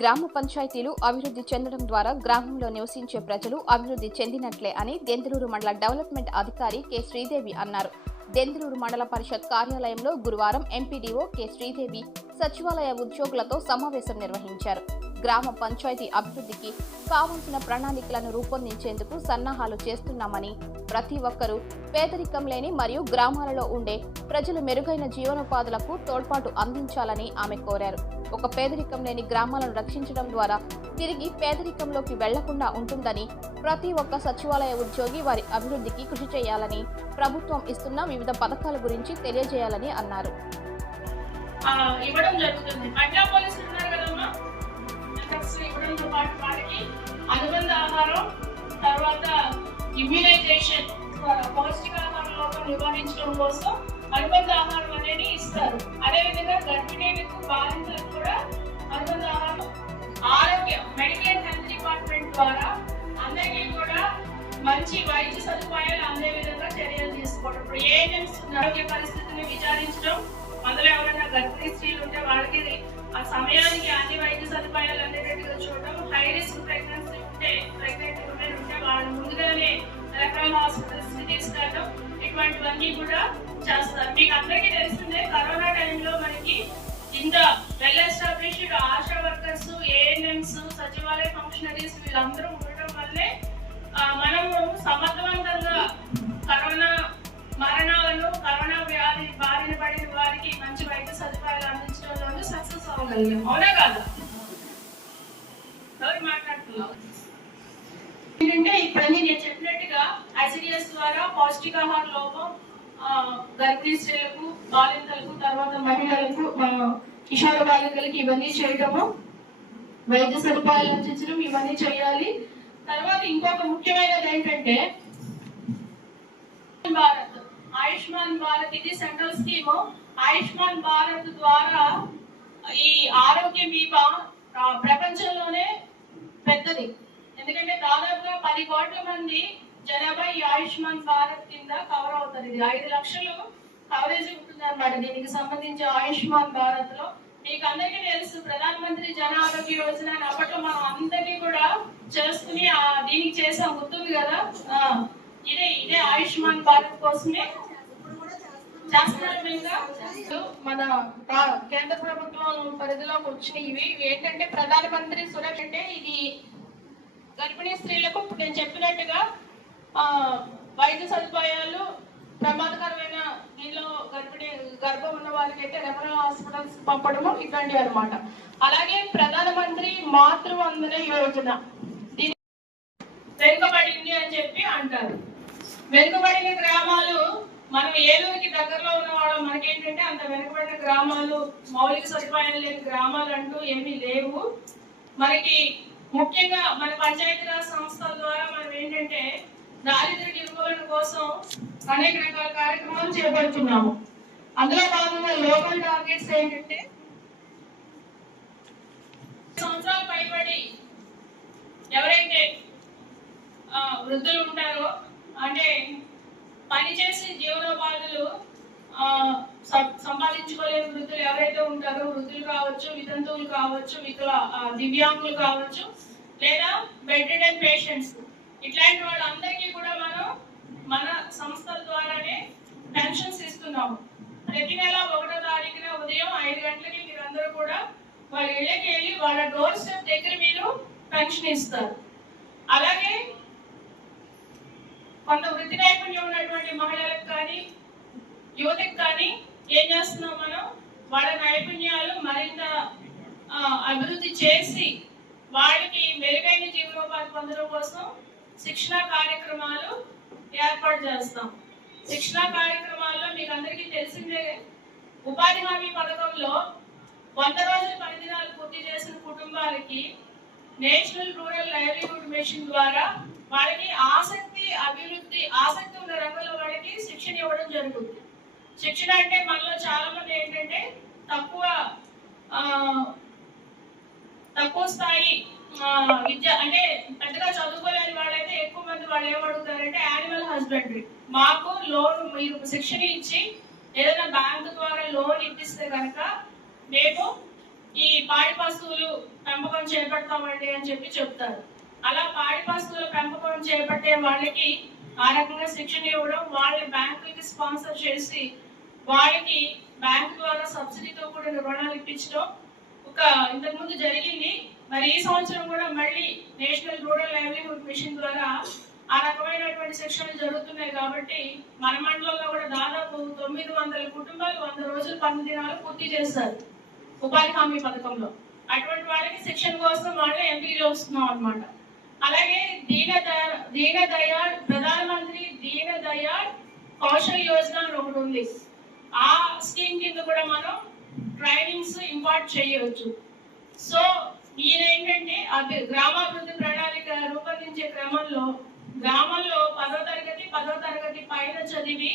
గ్రామ పంచాయతీలు అభివృద్ధి చెందడం ద్వారా గ్రామంలో నివసించే ప్రజలు అభివృద్ధి చెందినట్లే అని దెందులూరు మండల డెవలప్మెంట్ అధికారి కె శ్రీదేవి అన్నారు. దెందులూరు మండల పరిషత్ కార్యాలయంలో గురువారం ఎంపీడీఓ కె శ్రీదేవి సచివాలయ ఉద్యోగులతో సమావేశం నిర్వహించారు. గ్రామ పంచాయతీ అభివృద్ధికి కావలసిన ప్రణాళికలను రూపొందించేందుకు సన్నాహాలు చేస్తున్నామని ప్రతి ఒక్కరూ పేదరికం లేని మరియు గ్రామాలలో ఉండే ప్రజలు మెరుగైన జీవనోపాధులకు తోడ్పాటు అందించాలని ఆమె కోరారు. ఒక పేదరికం లేని గ్రామాలను రక్షించడం ద్వారా తిరిగి పేదరికంలోకి వెళ్ళకుండా ఉంటుందని ప్రతి ఒక్క సచివాలయ ఉద్యోగి వారి అభివృద్ధికి కృషి చేయాలని ప్రభుత్వం ఇస్తున్న వివిధ పథకాల గురించి తెలియజేయాలని అన్నారు. ఇవ్వడం జరుగుతుంది. మహిళా పోలీసులు ఉన్నారు కదమ్మా? మెంబర్స్ ఇవ్వడంతో పాటు వారికి అనుబంధ ఆహారం తర్వాత ఇమ్యునైజేషన్ పౌష్టికాహార లోపం నివారించడం కోసం అనుబంధ ఆహారం అనేది ఇస్తారు. అదేవిధంగా గర్భిణీలకు బాలింతలకు కూడా అనుబంధ ఆహారం ఆరోగ్యం మెడికల్ అండ్ హెల్త్ డిపార్ట్మెంట్ ద్వారా అందరికీ కూడా మంచి వైద్య సదుపాయాలు అందే విధంగా చర్యలు తీసుకోవడం. ఇప్పుడు ఏజెంట్స్ ఆరోగ్య పరిస్థితిని విచారించడం అందులో ఎవరైనా గర్భిణీ స్త్రీలు ఉంటే వాళ్ళకి ఆ సమయానికి అన్ని వైద్య సదుపాయాలు అందేటట్టుగా చూడడం హై రిస్క్ ప్రెగ్నెన్సీ ఉంటే ప్రెగ్నెంట్ ఉమెన్ ఉంటే వాళ్ళు ముందుగానే రెఫరల్ హాస్పిటల్స్కి తీసుకెళ్ళడం ఇటువంటివన్నీ కూడా చేస్తారు. మీకు అందరికీ తెలిసిందే కరోనా టైంలో మనకి ఇంత well established ASHA workers ANMs సచివాలయ ఫంక్షనరీస్ వీళ్ళందరూ ఉండటం వల్లే మనము సమర్థవంతంగా మంచి వైద్య సదుపాయాలు అందించడంలోనూ సక్సెస్ అవ్వగలిగాం. అవునా కాదు? ఎవరు మాట్లాడుతున్నారు? ఏంటంటే ఇప్పుడన్నీ నేను చెప్పినట్టుగా ఐసిడిఎస్ ద్వారా పౌష్టికాహార లోపం గర్భిణీ స్త్రీలకు బాలింతలకు తర్వాత మహిళలకు కిషోర బాలికలకి ఇవన్నీ చేయడము వైద్య సదుపాయాలు అందించడం ఇవన్నీ చేయాలి. తర్వాత ఇంకొక ముఖ్యమైనది ఏంటంటే భారత్ ఆయుష్మాన్ భారత్ ఇది సెంట్రల్ స్కీమ్. ఆయుష్మాన్ భారత్ ద్వారా ఈ ఆరోగ్య బీమా ప్రపంచంలోనే పెద్దది. ఎందుకంటే దాదాపుగా పది కోట్ల మంది జనాభా ఈ ఆయుష్మాన్ భారత్ కింద కవర్ అవుతుంది ఇది ఐదు లక్షలు కవరేజ్ ఉంటుంది అనమాట దీనికి సంబంధించి ఆయుష్మాన్ భారత్లో మీకు అందరికీ తెలుసు ప్రధాన మంత్రి జన ఆరోగ్య యోజన అని అప్పట్లో మనం అందరికీ కూడా చేసుకుని దీనికి చేసాం గుర్తుంది కదా. ఇదే ఇదే ఆయుష్మాన్ భారత్ కోసమే చేస్తున్నారు మన కేంద్ర ప్రభుత్వం పరిధిలోకి వచ్చినాయి ఇవి. ఏంటంటే ప్రధాన మంత్రి సురక్ష అంటే ఇది గర్భిణీ స్త్రీలకు నేను చెప్పినట్టుగా ఆ, వైద్య సదుపాయాలు ప్రమాదకరమైన దీనిలో గర్భిణీ గర్భం ఉన్న వారికి అయితే రెఫరల్ హాస్పిటల్స్ పంపడము ఇటువంటివి అనమాట అలాగే ప్రధానమంత్రి మాతృవందన యోజన. దీని వెనుకబడింది అని చెప్పి అంటారు. వెనుకబడిన గ్రామాలు మనం ఏలూరుకి దగ్గరలో ఉన్న వాళ్ళం. మనకేంటంటే అంత వెనుకబడిన గ్రామాలు మౌలిక సదుపాయాలు లేని గ్రామాలు అంటూ ఏమీ లేవు. మనకి ముఖ్యంగా మన పంచాయతీరాజ్ సంస్థల ద్వారా మనం ఏంటంటే దారిద్ర్య నిర్మూలన కోసం అనేక రకాల కార్యక్రమాలు చేపడుతున్నాము. అందులో భాగంగా లోకల్ టార్గెట్స్ ఏంటంటే సంవత్సరాలు పైబడి ఎవరైతే ఆ, వృద్ధులు ఉంటారో అంటే పనిచేసి జీవనోపాధులు సంపాదించుకోలేని వృద్ధులు ఎవరైతే ఉంటారో వృద్ధులు కావచ్చు వితంతువులు కావచ్చు వికల దివ్యాంగులు కావచ్చు లేదా బెడ్ అండ్ పేషెంట్స్ ఇట్లాంటి వాళ్ళందరికీ కూడా మనం మన సంస్థల ద్వారానే పెన్షన్స్ ఇస్తున్నాము. ప్రతి నెల ఒకటో తారీఖున ఉదయం ఐదు గంటలకి మీరందరూ కూడా వాళ్ళ ఇళ్ళకి వెళ్ళి వాళ్ళ డోర్ స్టెప్ దగ్గర మీరు పెన్షన్ ఇస్తారు. అలాగే కొంత వృత్తి నైపుణ్యం ఉన్నటువంటి మహిళలకు కానీ యువతకు కానీ ఏం చేస్తున్నాం మనం? వాళ్ళ నైపుణ్యాలు మరింత అభివృద్ధి చేసి వాళ్ళకి మెరుగైన జీవనోపాధి పొందడం కోసం శిక్షణ కార్యక్రమాలు ఏర్పాటు చేస్తాం. శిక్షణ కార్యక్రమాల్లో మీకు అందరికీ తెలిసిందే ఉపాధి హామీ పథకంలో వంద రోజుల పనిదినాలు పూర్తి చేసిన కుటుంబాలకి నేషనల్ రూరల్ లైవ్లీహుడ్ మిషన్ ద్వారా వాళ్ళకి ఆసక్తి అభివృద్ధి ఆసక్తి ఉన్న రంగంలో వాళ్ళకి శిక్షణ ఇవ్వడం జరుగుతుంది. శిక్షణ అంటే మనలో చాలా మంది ఏంటంటే తక్కువ తక్కువ స్థాయి విద్య అంటే పెద్దగా చదువుకోలేని వాళ్ళైతే ఎక్కువ మంది వాళ్ళు ఏమడుగుతారంటే యానిమల్ హస్బెండరీ మాకు లోన్ మీరు శిక్షణ ఇచ్చి ఏదైనా బ్యాంకు ద్వారా లోన్ ఇప్పిస్తే కనుక మేము ఈ పాడి పశువులు పెంపకం చేపడతామండి అని చెప్పి చెప్తారు. అలా పాడి పశువుల పెంపకం చేపట్టే వాళ్ళకి ఆ రకంగా శిక్షణ ఇవ్వడం వాళ్ళ బ్యాంకులకి స్పాన్సర్ చేసి వాళ్ళకి బ్యాంకు ద్వారా సబ్సిడీతో కూడిన రుణాలు ఇప్పించడం ఒక ఇంతకుముందు జరిగింది. మరి ఈ సంవత్సరం కూడా మళ్ళీ నేషనల్ రూరల్ లైవ్లీహుడ్ మిషన్ ద్వారా ఆ రకమైనటువంటి శిక్షణలు జరుగుతున్నాయి కాబట్టి మన మండలంలో కూడా దాదాపు తొమ్మిది వందల కుటుంబాలు వంద రోజులు పని దినాలు పూర్తి చేస్తారు ఉపాధి హామీ పథకంలో. అటువంటి వాళ్ళకి శిక్షణ కోసం వాళ్ళే ఎంపీలో వస్తున్నాం అన్నమాట. అలాగే దీన దీన దయాళ్ ప్రధానమంత్రి దీన దయాళ్ కౌశల్ యోజన ఒకటి ఉంది. ఆ స్కీమ్ కింద కూడా మనం ట్రైనింగ్స్ ఇంపార్ట్ చేయవచ్చు. సో ఈయన ఏంటంటే అభి గ్రామాభివృద్ధి ప్రణాళిక రూపొందించే క్రమంలో గ్రామంలో పదో తరగతి పదో తరగతి పైన చదివి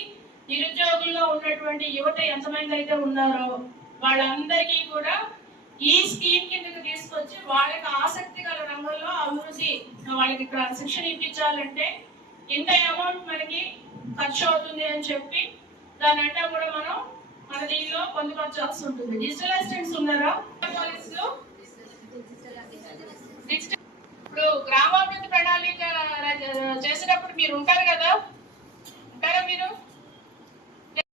నిరుద్యోగుల్లో ఉన్నటువంటి యువత ఎంతమంది అయితే ఉన్నారో వాళ్ళందరికీ కూడా ఈ స్కీమ్ కిందకి తీసుకొచ్చి వాళ్ళకి ఆసక్తి గల రంగంలో అభివృద్ధి వాళ్ళకి ఇక్కడ శిక్షణ ఇప్పించాలంటే ఇంత అమౌంట్ మనకి ఖర్చు అవుతుంది అని చెప్పి దాని అంటే కూడా మనం. మన దీనిలో పొందుపరచాల్సి ఉంటుంది. డిజిటల్ అసిస్టెంట్స్ ఉన్నారా? డిజిటల్ ఇప్పుడు గ్రామాభివృద్ధి ప్రణాళిక చేసేటప్పుడు మీరు ఉంటారు కదా? ఉంటారా మీరు?